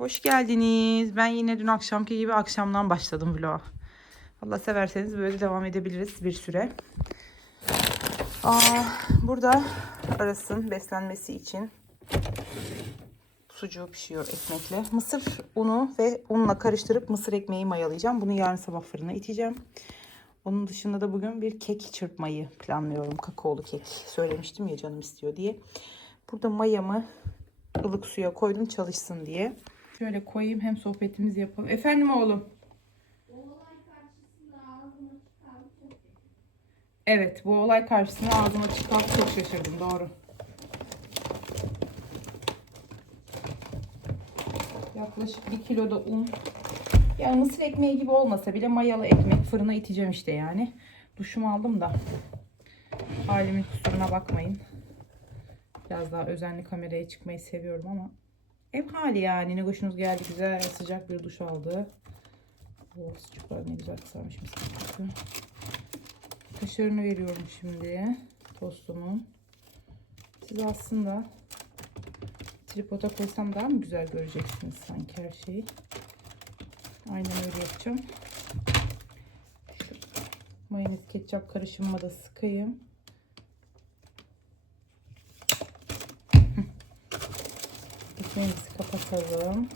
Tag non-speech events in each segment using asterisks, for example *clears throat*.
Hoş geldiniz. Ben yine dün akşamki gibi akşamdan başladım vloga. Allah severseniz böyle devam edebiliriz bir süre. Aa, burada Aras'ın beslenmesi için sucuğu pişiyor ekmekle. Mısır unu ve unla karıştırıp mısır ekmeği mayalayacağım. Bunu yarın sabah fırına iteceğim. Onun dışında da bugün bir kek çırpmayı planlıyorum. Kakaolu kek. Söylemiştim ya canım istiyor diye. Burada mayamı ılık suya koydum çalışsın diye. Şöyle koyayım hem sohbetimizi yapalım. Efendim oğlum. Evet bu olay karşısında ağzıma çıkartıp çok şaşırdım doğru. Yaklaşık bir kilo da un. Yani mısır ekmeği gibi olmasa bile mayalı ekmek fırına iteceğim işte yani. Duşumu aldım da. Halimin kusuruna bakmayın. Biraz daha özenli kameraya çıkmayı seviyorum ama ev hali yani. Ne hoşunuz geldi. Güzel sıcak bir duş aldı. Oh, sucuklar ne güzel gibi. Kaşarını veriyorum şimdi. Tostumun. Siz aslında tripoda koysam daha mı güzel göreceksiniz sanki her şeyi. Aynen öyle yapacağım. Mayonez ketçap karışımıma da sıkayım. Ekmeğimizi kapatalım.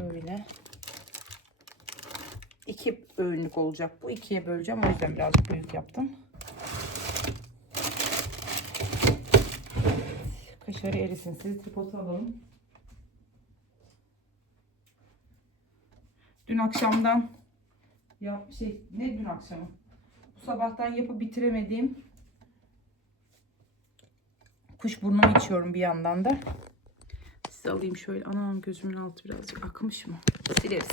Böyle. İki öğünlük olacak bu. ikiye böleceğim. O yüzden birazcık büyük yaptım. Kaşarı erisin. Siz tripodu alalım. Dün akşamdan ya şey ne dün akşamı? Bu sabahtan yapıp bitiremediğim kuş burnumu içiyorum bir yandan da. Size alayım şöyle. Anam gözümün altı birazcık akmış mı? Sileriz.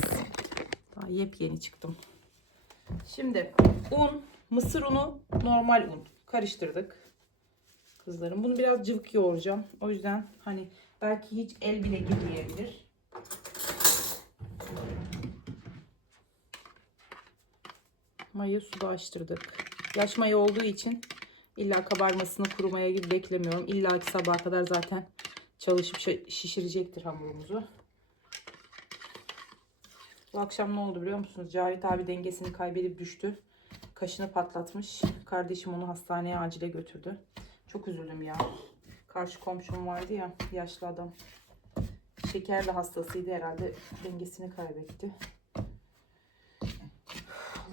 Daha yepyeni çıktım. Şimdi un, mısır unu, normal un. Karıştırdık. Kızlarım. Bunu biraz cıvık yoğuracağım. O yüzden hani belki hiç el bile girmeyebilir. Mayayı suda açtırdık. Yaş maya olduğu için illa kabarmasını kurumaya gibi beklemiyorum. İlla ki sabaha kadar zaten çalışıp şi- şişirecektir hamurumuzu. Bu akşam ne oldu biliyor musunuz? Cavit abi dengesini kaybedip düştü. Kaşını patlatmış. Kardeşim onu hastaneye acile götürdü. Çok üzüldüm ya. Karşı komşum vardı ya yaşlı adam. Şekerli hastasıydı herhalde. Dengesini kaybetti.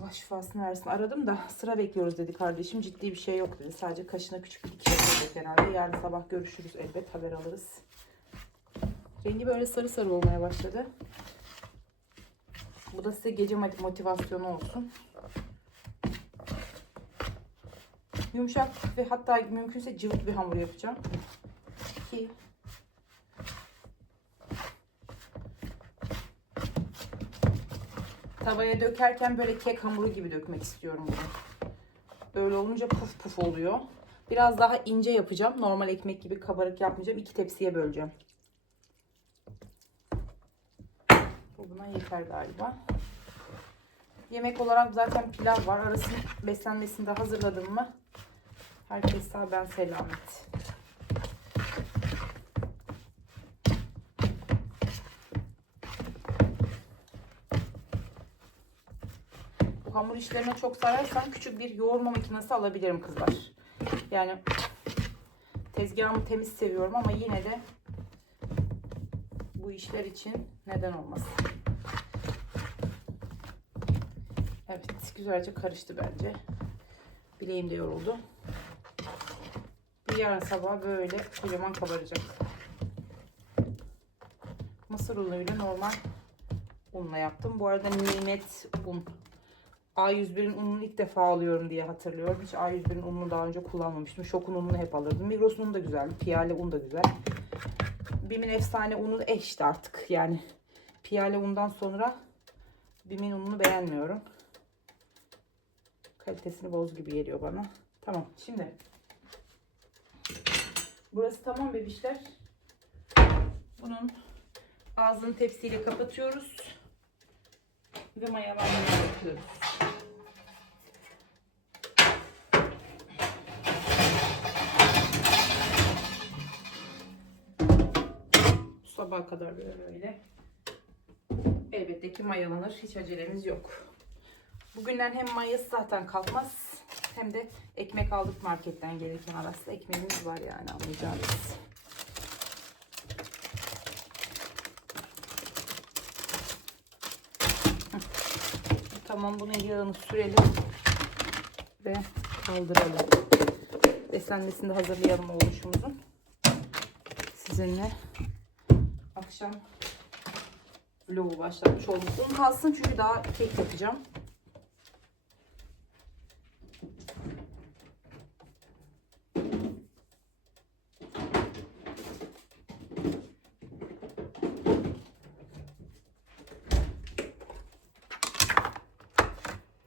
Allah şifasını versin. Aradım da sıra bekliyoruz dedi kardeşim. Ciddi bir şey yok dedi. Sadece kaşına küçük bir dikiş yapacak herhalde. Yarın sabah görüşürüz elbet. Haber alırız. Rengi böyle sarı sarı olmaya başladı. Bu da size gece motivasyonu olsun. Yumuşak ve hatta mümkünse cıvık bir hamur yapacağım. Ki tavaya dökerken böyle kek hamuru gibi dökmek istiyorum bunu. Böyle olunca puf puf oluyor. Biraz daha ince yapacağım. Normal ekmek gibi kabarık yapmayacağım. İki tepsiye böleceğim. Bu buna yeter galiba. Yemek olarak zaten pilav var. Arasının beslenmesini de hazırladım mı? Herkes sağ ben selamet. Hamur işlerine çok sararsam küçük bir yoğurma makinesi alabilirim kızlar. Yani tezgahımı temiz seviyorum ama yine de bu işler için neden olmasın. Evet güzelce karıştı bence. Bileğim de yoruldu. Bir yarın sabah böyle kocaman kabaracak. Mısır unuyla normal unla yaptım. Bu arada nimet un. A101'in ununu ilk defa alıyorum diye hatırlıyorum. Hiç A101'in ununu daha önce kullanmamıştım. Şokun ununu hep alırdım. Migros unu da güzel. Piyale un da güzel. Bim'in efsane unu işte artık yani. Piyale undan sonra Bim'in ununu beğenmiyorum. Kalitesini boz gibi geliyor bana. Tamam şimdi. Burası tamam bebişler. Bunun ağzını tepsiyle kapatıyoruz. Ve mayalanmaya yapıyoruz. Sabaha kadar böyle. Elbette ki mayalanır. Hiç acelemiz yok. Bugünden hem mayası zaten kalkmaz hem de ekmek aldık marketten gereken arası ekmeğimiz var yani anlayacağınız. Tamam bunun yağını sürelim ve kaldıralım. Beslenmesini de hazırlayalım oluşumuzun. Sizinle akşam vlogu başlatmış oldum. Un kalsın çünkü daha kek yapacağım.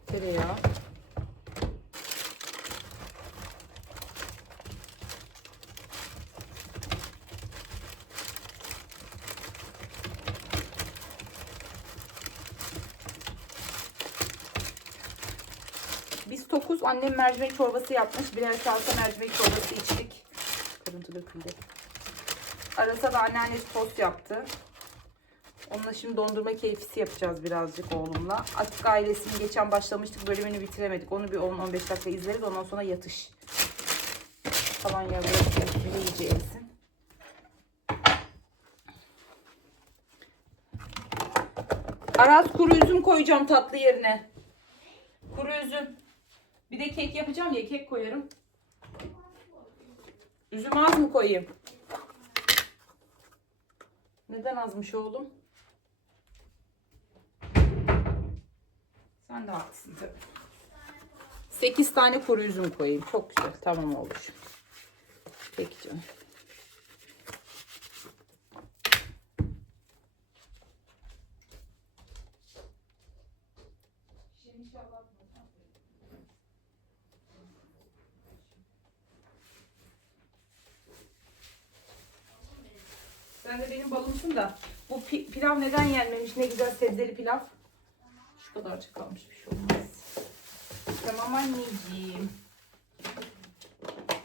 Tereyağı. Biz tokuz annem mercimek çorbası yapmış. Birer salça mercimek çorbası içtik. Kırıntı döküldü. Arasa da anneannesi tost yaptı. Onunla şimdi dondurma keyfisi yapacağız birazcık oğlumla. Atik ailesini geçen başlamıştık. Bölümünü bitiremedik. Onu bir 10-15 dakika izleriz. Ondan sonra yatış. Falan ya böyle iyice yesin. Aras kuru üzüm koyacağım tatlı yerine. Kuru üzüm. Bir de kek yapacağım ya kek koyarım. Üzüm az mı koyayım? Neden azmış oğlum? Sen de haklısın tabii. 8 tane kuru üzüm koyayım. Çok güzel. Tamam olmuş. Peki canım. Sen de benim balımsın da bu pi- pilav neden yenmemiş? Ne güzel sebzeli pilav. Şu kadarcık kalmış bir şey olmaz. Tamam anneciğim.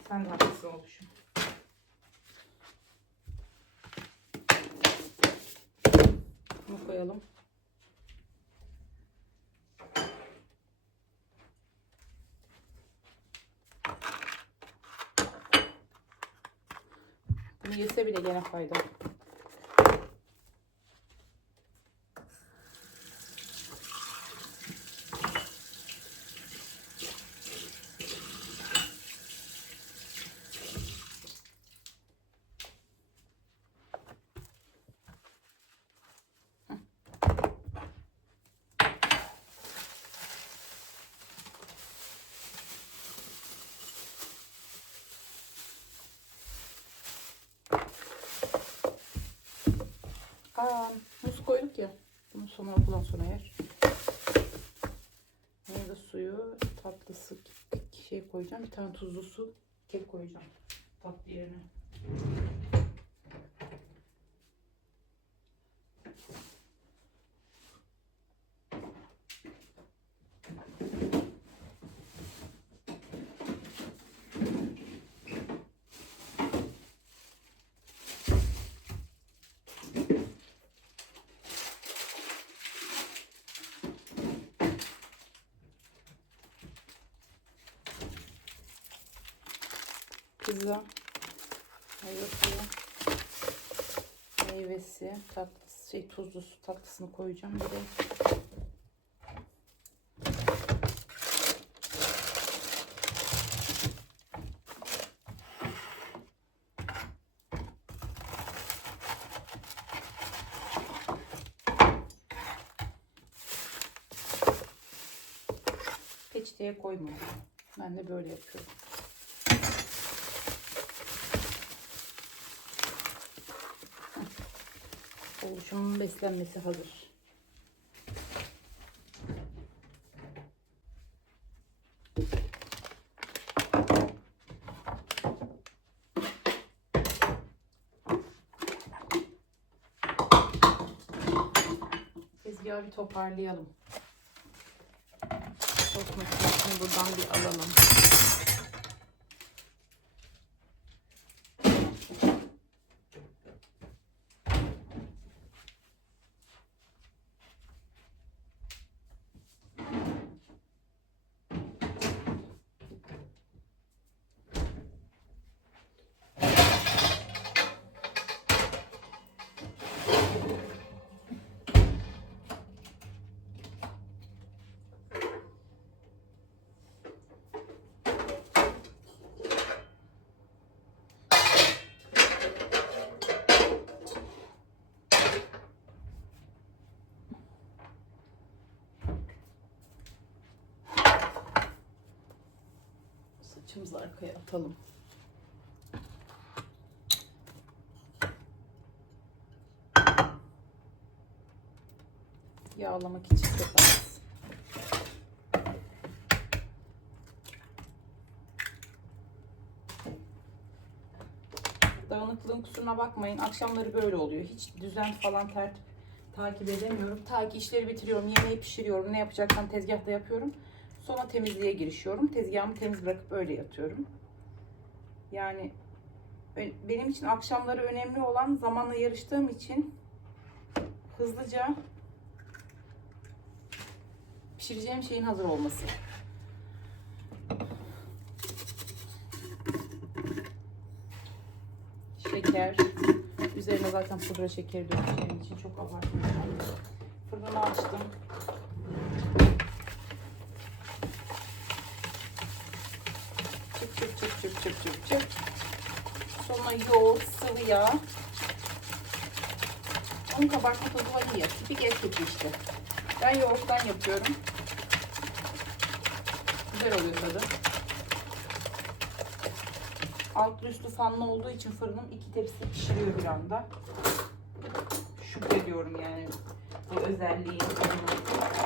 Sen de haklısın oluşum. Bunu koyalım. Bunu yese bile gene fayda. Aa, muz koyduk ya. Bunu sonra yer. Buna da suyu, tatlısı, şey koyacağım. Bir tane tuzlu su, kek koyacağım. Tatlı yerine. Pizza. Meyve suyu. Meyvesi, tatlısı, şey tuzlu su tatlısını koyacağım. Bir de peçeteye koymuyorum. Ben de böyle yapıyorum. Oluşumun beslenmesi hazır. Tezgahı bir toparlayalım. Tost makinesini buradan bir alalım. Saçımızı arkaya atalım. Yağlamak için çok az. Dağınıklığın kusuruna bakmayın. Akşamları böyle oluyor. Hiç düzen falan tertip takip edemiyorum. Ta ki işleri bitiriyorum, yemeği pişiriyorum, ne yapacaksam tezgahta yapıyorum. Sonra temizliğe girişiyorum. Tezgahımı temiz bırakıp öyle yatıyorum. Yani ö- benim için akşamları önemli olan zamanla yarıştığım için hızlıca pişireceğim şeyin hazır olması. Şeker. Üzerine zaten pudra şekeri dökeceğim için çok abartmayacağım. Fırını açtım. Çık çık çık çık çık çık çık. Sonra yoğurt, sıvı yağ. Un kabartma tozu vanilya. Tipik ev keki işte. Ben yoğurttan yapıyorum. Güzel oluyor tadı. Altlı üstlü fanlı olduğu için fırınım iki tepsi pişiriyor bir anda. Şükrediyorum yani bu özelliği.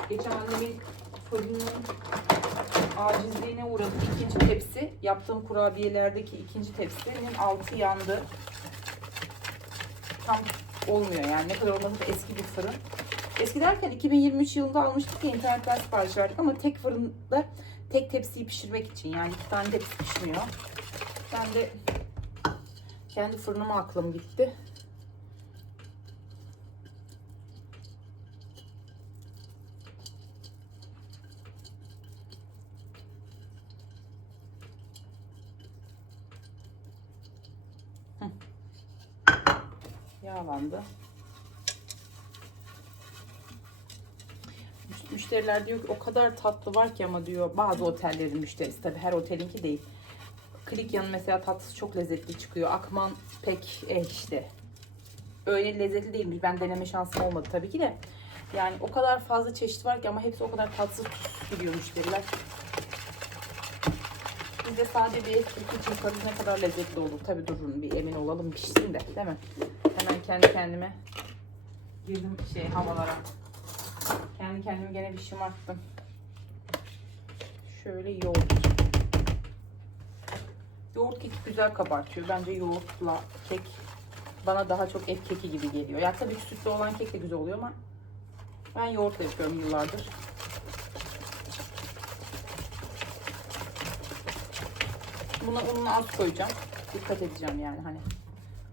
Geçen annemin fırının acizliğine uğradı. İkinci tepsi, yaptığım kurabiyelerdeki ikinci tepsinin altı yandı. Tam olmuyor yani. Ne kadar olmadı eski bir fırın. Eski derken 2023 yılında almıştık ya internetten sipariş verdik ama tek fırında tek tepsiyi pişirmek için yani iki tane tepsi pişmiyor. Ben de kendi fırınıma aklım gitti. Hı. Yağlandı. Müşteriler diyor ki o kadar tatlı var ki ama diyor bazı otellerin müşterisi tabii her otelinki değil. Klikyan'ın mesela tatlısı çok lezzetli çıkıyor. Akman pek eh işte. Öyle lezzetli değilmiş. Ben deneme şansım olmadı tabii ki de. Yani o kadar fazla çeşit var ki ama hepsi o kadar tatsız gidiyor müşteriler. Biz de sade bir için yaparız ne kadar lezzetli olur. Tabii durun bir emin olalım pişsin de değil mi? Hemen kendi kendime girdim şey havalara. Kendi kendimi gene bir şımarttım. Şöyle yoğurt. Yoğurt keki güzel kabartıyor. Bence yoğurtla kek bana daha çok et keki gibi geliyor. Ya tabii sütlü olan kek de güzel oluyor ama ben yoğurtla yapıyorum yıllardır. Buna ununu az koyacağım. Dikkat edeceğim yani hani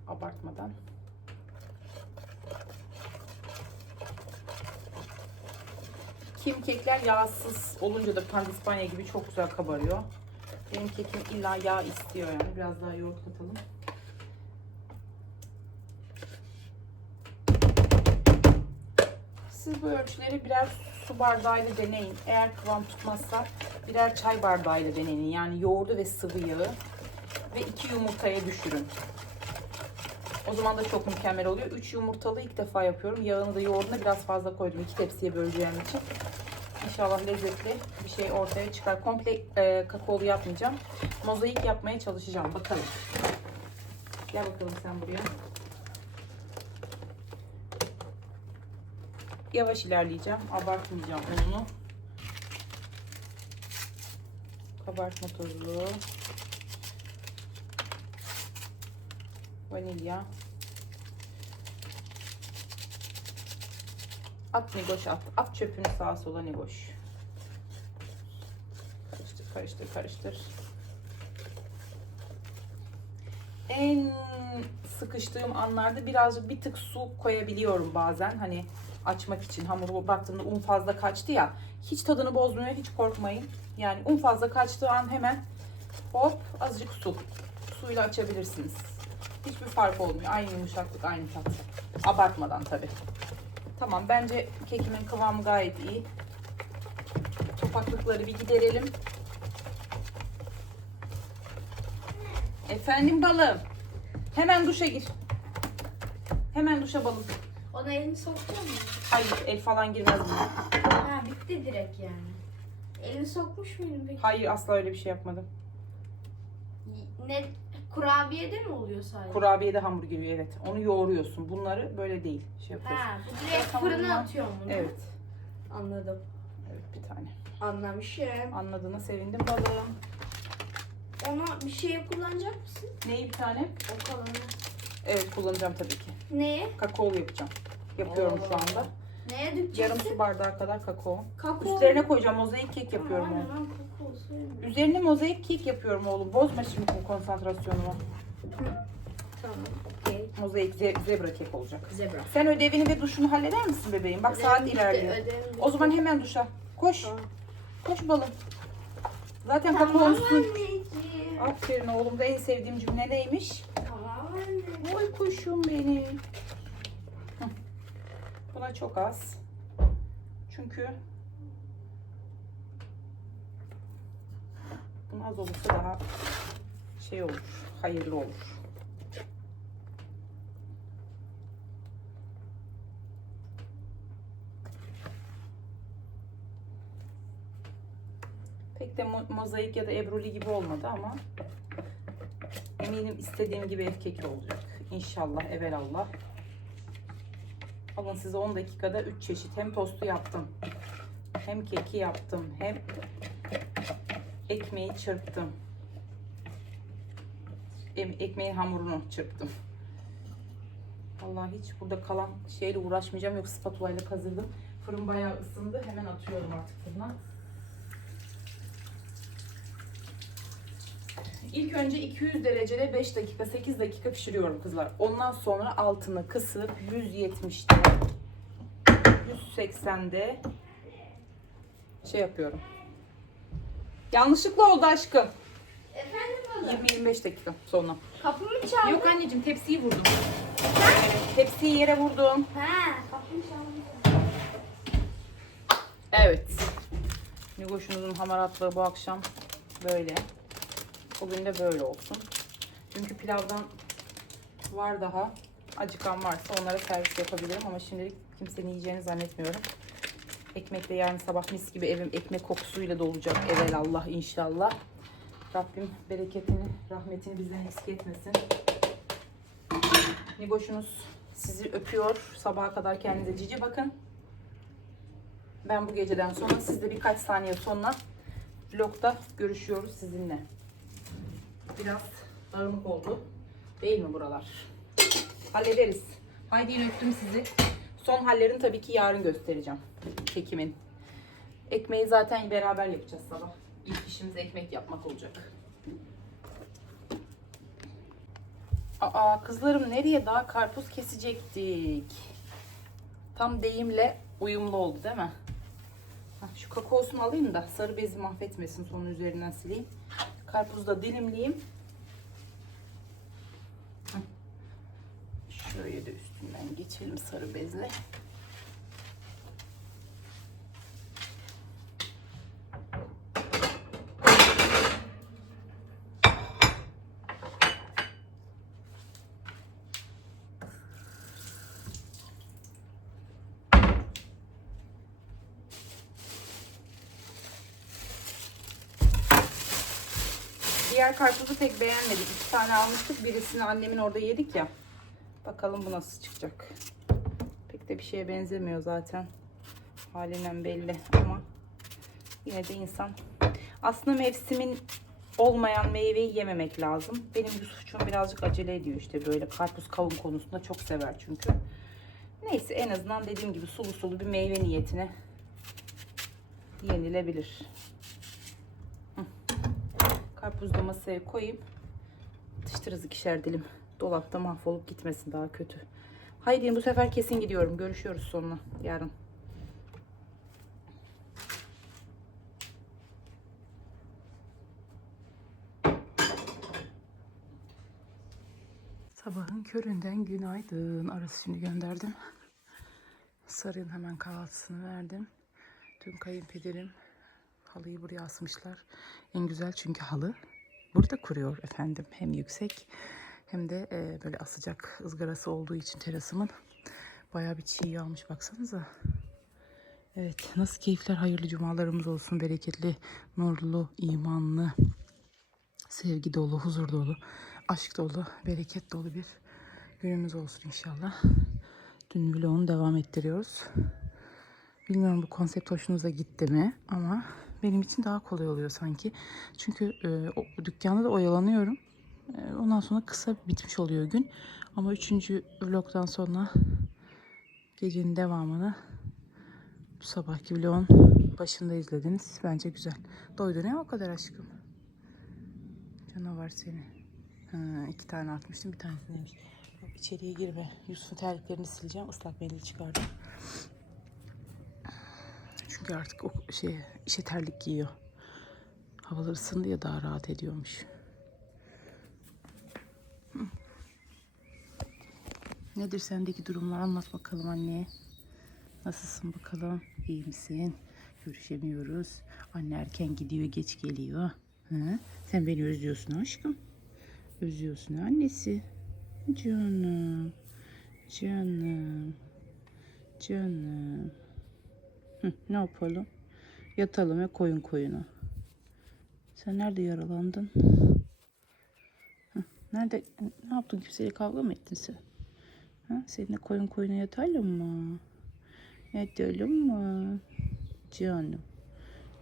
abartmadan. Kim kekler yağsız olunca da pandispanya gibi çok güzel kabarıyor. Benim kekim illa yağ istiyor yani. Biraz daha yoğurt katalım. Siz bu ölçüleri birer su bardağıyla deneyin. Eğer kıvam tutmazsa birer çay bardağıyla deneyin. Yani yoğurdu ve sıvı yağı ve iki yumurtaya düşürün. O zaman da çok mükemmel oluyor. 3 yumurtalı ilk defa yapıyorum. Yağını da yoğurdunu biraz fazla koydum. iki tepsiye böleceğim için. İnşallah lezzetli bir şey ortaya çıkar. Komple e, kakaolu yapmayacağım. Mozaik yapmaya çalışacağım. Bakalım. Gel bakalım sen buraya. Yavaş ilerleyeceğim. Abartmayacağım ununu. Kabartma tozu. Vanilya. At Nigoş at. At çöpünü sağa sola Nigoş. Karıştır karıştır karıştır. En sıkıştığım anlarda birazcık bir tık su koyabiliyorum bazen. Hani açmak için hamuru baktığımda un fazla kaçtı ya. Hiç tadını bozmuyor hiç korkmayın. Yani un fazla kaçtığı an hemen hop azıcık su. Suyla açabilirsiniz. Hiçbir fark olmuyor. Aynı yumuşaklık, aynı tat. Abartmadan tabii. Tamam bence kekimin kıvamı gayet iyi. Topaklıkları bir giderelim. Efendim balım. Hemen duşa gir. Hemen duşa balım. Ona elini sokacak mı? Hayır el falan girmez buna. Ha bitti direkt yani. Elini sokmuş muydun peki? Hayır asla öyle bir şey yapmadım. Ne kurabiyede mi oluyor sadece? Kurabiyede hamur giriyor evet. Onu yoğuruyorsun. Bunları böyle değil. Şey yapıyorsun. Ha bu direkt fırına atıyor bunu. Evet. Anladım. Evet bir tane. Anlamışım. Anladığına sevindim balım. Ona bir şeye kullanacak mısın? Neyi bir tane? O kalanı. Evet kullanacağım tabii ki. Neye? Kakaolu yapacağım. Yapıyorum şu Oo. anda. Neye dökeceksin? Yarım su bardağı kadar kakao. Kakao. Üstlerine koyacağım. Mozaik kek yapıyorum lan kakao söyleme. Üzerine mozaik kek yapıyorum oğlum. Bozma şimdi bu konsantrasyonumu. Tamam. Okey. Mozaik ze- zebra kek olacak. Zebra. Sen ödevini ve duşunu halleder misin bebeğim? Bak saat Ödevim bitti, ilerliyor. ödevim bitti. O zaman hemen duşa. Koş. Tamam. Koş balım. Zaten Tamam kakaolusun. anneciğim. Aferin oğlum da en sevdiğim cümle neymiş? Tamam anne. Oy kuşum benim. Buna çok az. Çünkü buna az olursa daha şey olur, hayırlı olur. Pek de mo- mozaik ya da ebruli gibi olmadı ama eminim istediğim gibi ev olacak. İnşallah, evelallah. Alın size 10 dakikada 3 çeşit. Hem tostu yaptım. Hem keki yaptım. Hem ekmeği çırptım. Ekmeğin hamurunu çırptım. Vallahi hiç burada kalan şeyle uğraşmayacağım. Yok spatula ile kazırdım. Fırın bayağı ısındı. Hemen atıyorum artık fırına. İlk önce 200 derecede 5 dakika 8 dakika pişiriyorum kızlar. Ondan sonra altını kısıp 170'te 180'de şey yapıyorum. Yanlışlıkla oldu aşkım. Efendim baba. 20-25 dakika sonra. Kapı mı çaldı? Yok anneciğim tepsiyi vurdum. Evet, tepsiyi yere vurdum. Ha, kapı mı çaldı? Evet. Nigoş'umuzun hamaratlığı bu akşam böyle. Bugün de böyle olsun. Çünkü pilavdan var daha. Acıkan varsa onlara servis yapabilirim ama şimdilik kimsenin yiyeceğini zannetmiyorum. Ekmek de yarın sabah mis gibi evim ekmek kokusuyla dolacak evelallah inşallah. Rabbim bereketini, rahmetini bizden eksik etmesin. Nigoş'unuz sizi öpüyor. Sabaha kadar kendinize cici bakın. Ben bu geceden sonra sizle birkaç saniye sonra vlogda görüşüyoruz sizinle. Biraz dağınık oldu. Değil mi buralar? Hallederiz. Haydi yine öptüm sizi. Son hallerini tabii ki yarın göstereceğim. Kekimin. Ekmeği zaten beraber yapacağız sabah. İlk işimiz ekmek yapmak olacak. Aa kızlarım nereye daha karpuz kesecektik? Tam deyimle uyumlu oldu değil mi? Hah, Şu kakaosunu alayım da sarı bezi mahvetmesin sonra üzerinden sileyim. Karpuzu da dilimleyeyim. Şöyle de üstünden geçelim sarı bezle. Diğer karpuzu pek beğenmedik. İki tane almıştık. Birisini annemin orada yedik ya. Bakalım bu nasıl çıkacak. Pek de bir şeye benzemiyor zaten. Halinden belli ama yine de insan aslında mevsimin olmayan meyveyi yememek lazım. Benim Yusufçuğum birazcık acele ediyor işte böyle karpuz kavun konusunda çok sever çünkü. Neyse en azından dediğim gibi sulu sulu bir meyve niyetine yenilebilir. Karpuzu da masaya koyayım. Atıştırırız ikişer dilim. Dolapta mahvolup gitmesin daha kötü. Haydi bu sefer kesin gidiyorum. Görüşüyoruz sonra yarın. Sabahın köründen günaydın. Arası şimdi gönderdim. Sarı'nın hemen kahvaltısını verdim. Dün kayınpederim halıyı buraya asmışlar. En güzel çünkü halı burada kuruyor efendim. Hem yüksek hem de e, böyle asacak ızgarası olduğu için terasımın bayağı bir çiğ almış baksanıza. Evet nasıl keyifler hayırlı cumalarımız olsun. Bereketli, nurlu, imanlı, sevgi dolu, huzur dolu, aşk dolu, bereket dolu bir günümüz olsun inşallah. Dün vlogunu devam ettiriyoruz. Bilmiyorum bu konsept hoşunuza gitti mi ama benim için daha kolay oluyor sanki. Çünkü e, o, dükkanda da oyalanıyorum. E, ondan sonra kısa bitmiş oluyor gün. Ama üçüncü vlogdan sonra gecenin devamını bu sabahki vlogun başında izlediniz. Bence güzel. Doydu ne o kadar aşkım? Canavar seni. Ha, iki tane atmıştım. Bir tanesi neymiş? Yok, içeriye girme. Yusuf'un terliklerini sileceğim. Islak mendil çıkardım. Çünkü artık o şey işe terlik giyiyor. Havalar ısındı ya daha rahat ediyormuş. Nedir sendeki durumlar anlat bakalım anne. Nasılsın bakalım? İyi misin? Görüşemiyoruz. Anne erken gidiyor, geç geliyor. Hı? Sen beni özlüyorsun aşkım. Özlüyorsun annesi. Canım. Canım. Canım. Hı, ne yapalım? Yatalım ya koyun koyuna. Sen nerede yaralandın? Hı, nerede? Ne yaptın? Kimseyle kavga mı ettin sen? Ha, seninle koyun koyuna yatalım mı? Yatalım mı? Canım.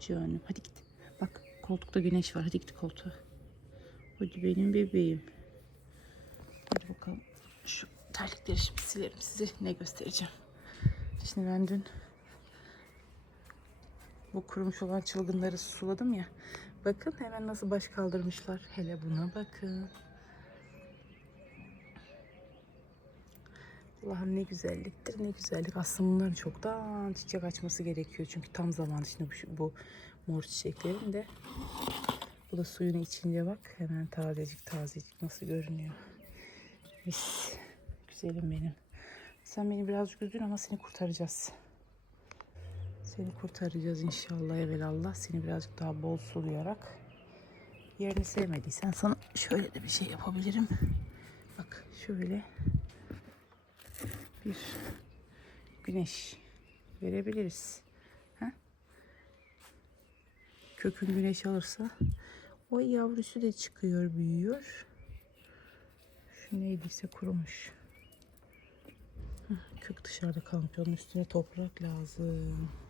Canım. Hadi git. Bak koltukta güneş var. Hadi git koltuğa. Hadi benim bebeğim. Hadi bakalım. Şu terlikleri şimdi silerim size. Ne göstereceğim. Şimdi ben dün bu kurumuş olan çılgınları suladım ya. Bakın hemen nasıl baş kaldırmışlar. Hele buna bakın. Allah'ım ne güzelliktir ne güzellik. Aslında bunların çoktan çiçek açması gerekiyor. Çünkü tam zamanı şimdi bu, bu mor çiçeklerin de. Bu da suyunu içince bak hemen tazecik tazecik nasıl görünüyor. Mis. Güzelim benim. Sen beni birazcık üzdün ama seni kurtaracağız. Seni kurtaracağız inşallah evelallah. Seni birazcık daha bol sulayarak. Yerini sevmediysen sana şöyle de bir şey yapabilirim. Bak şöyle bir güneş verebiliriz. Ha? Kökün güneş alırsa o yavrusu da çıkıyor, büyüyor. Şu neydiyse kurumuş. Kök dışarıda kalmış. Onun üstüne toprak lazım.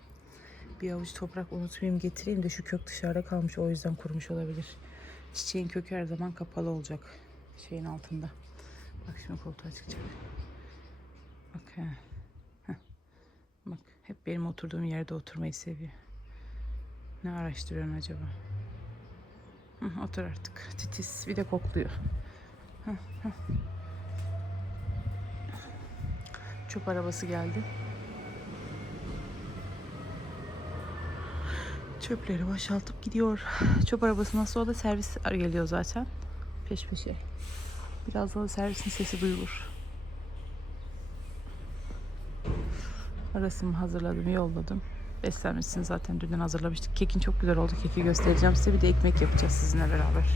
Bir avuç toprak unutmayayım getireyim de şu kök dışarıda kalmış. O yüzden kurumuş olabilir. Çiçeğin kökü her zaman kapalı olacak. Şeyin altında. Bak şimdi koltuğa çıkacak. Bak he. Bak hep benim oturduğum yerde oturmayı seviyor. Ne araştırıyorsun acaba? Hı, otur artık. Titiz. Bir de kokluyor. Heh, heh. Çöp arabası geldi. Çöpleri boşaltıp gidiyor. Çöp arabası nasıl o da servis geliyor zaten. Peş peşe. Birazdan servisin sesi duyulur. Arasımı hazırladım, yolladım. Beslenmesini zaten dünden hazırlamıştık. Kekin çok güzel oldu. Keki göstereceğim size. Bir de ekmek yapacağız sizinle beraber.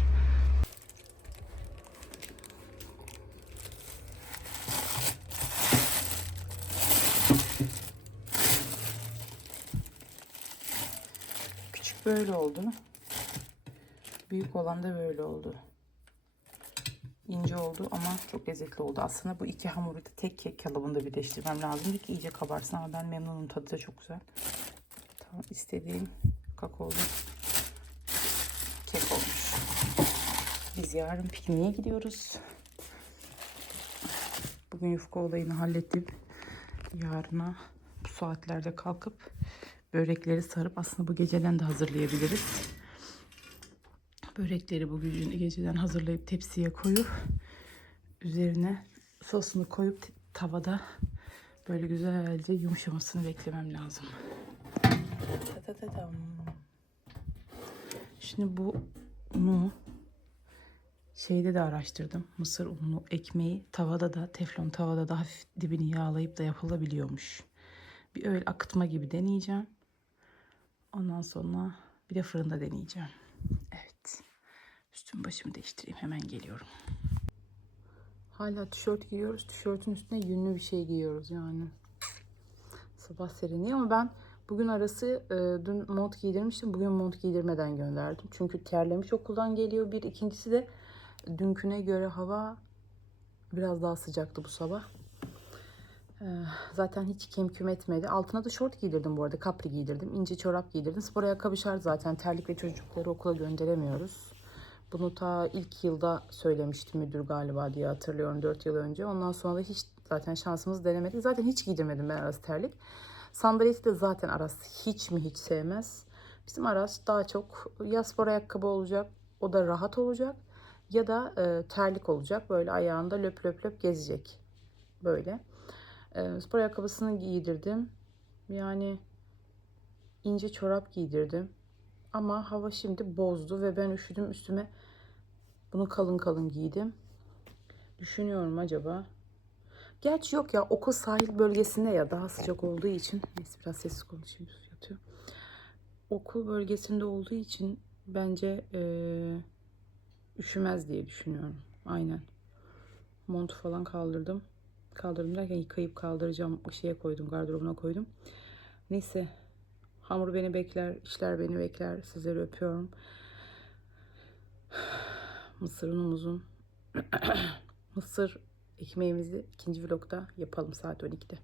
Küçük böyle oldu. Büyük olan da böyle oldu. İnce oldu ama çok lezzetli oldu. Aslında bu iki hamuru da tek kek kalıbında birleştirmem lazım ki iyice kabarsın ama ben memnunum. Tadı da çok güzel. Tamam istediğim kakaolu kek olmuş. Biz yarın pikniğe gidiyoruz. Bugün yufka olayını hallettim. Yarına bu saatlerde kalkıp börekleri sarıp aslında bu geceden de hazırlayabiliriz. Börekleri bu geceden hazırlayıp tepsiye koyup üzerine sosunu koyup tavada böyle güzelce yumuşamasını beklemem lazım. Şimdi bunu Şeyde de araştırdım. Mısır unlu ekmeği tavada da teflon tavada da hafif dibini yağlayıp da yapılabiliyormuş. Bir öyle akıtma gibi deneyeceğim. Ondan sonra bir de fırında deneyeceğim. Evet. Üstüm başımı değiştireyim. Hemen geliyorum. Hala tişört giyiyoruz. Tişörtün üstüne yünlü bir şey giyiyoruz yani. Sabah serinliği ama ben bugün arası e, dün mont giydirmiştim. Bugün mont giydirmeden gönderdim. Çünkü terlemiş okuldan geliyor. Bir ikincisi de dünküne göre hava biraz daha sıcaktı bu sabah. Ee, zaten hiç kem küm etmedi. Altına da şort giydirdim bu arada. Kapri giydirdim. ince çorap giydirdim. Spor ayakkabı şart zaten. Terlikle çocukları okula gönderemiyoruz. Bunu ta ilk yılda söylemişti müdür galiba diye hatırlıyorum 4 yıl önce. Ondan sonra da hiç zaten şansımız denemedik. Zaten hiç giydirmedim ben Aras terlik. Sandaleti de zaten Aras hiç mi hiç sevmez. Bizim Aras daha çok ya spor ayakkabı olacak o da rahat olacak ya da e, terlik olacak. Böyle ayağında löp löp löp gezecek. Böyle. E, spor ayakkabısını giydirdim. Yani ince çorap giydirdim. Ama hava şimdi bozdu ve ben üşüdüm üstüme bunu kalın kalın giydim. Düşünüyorum acaba. Gerçi yok ya okul sahil bölgesinde ya daha sıcak olduğu için. Neyse biraz sessiz konuşayım yatıyor. Okul bölgesinde olduğu için bence eee, üşümez diye düşünüyorum. Aynen. Montu falan kaldırdım. Kaldırdım derken yıkayıp kaldıracağım. Şeye koydum gardırobuna koydum. Neyse Hamur beni bekler, işler beni bekler. Sizleri öpüyorum. *sighs* Mısır unumuzun *clears throat* mısır ekmeğimizi ikinci vlogda yapalım saat 12'de.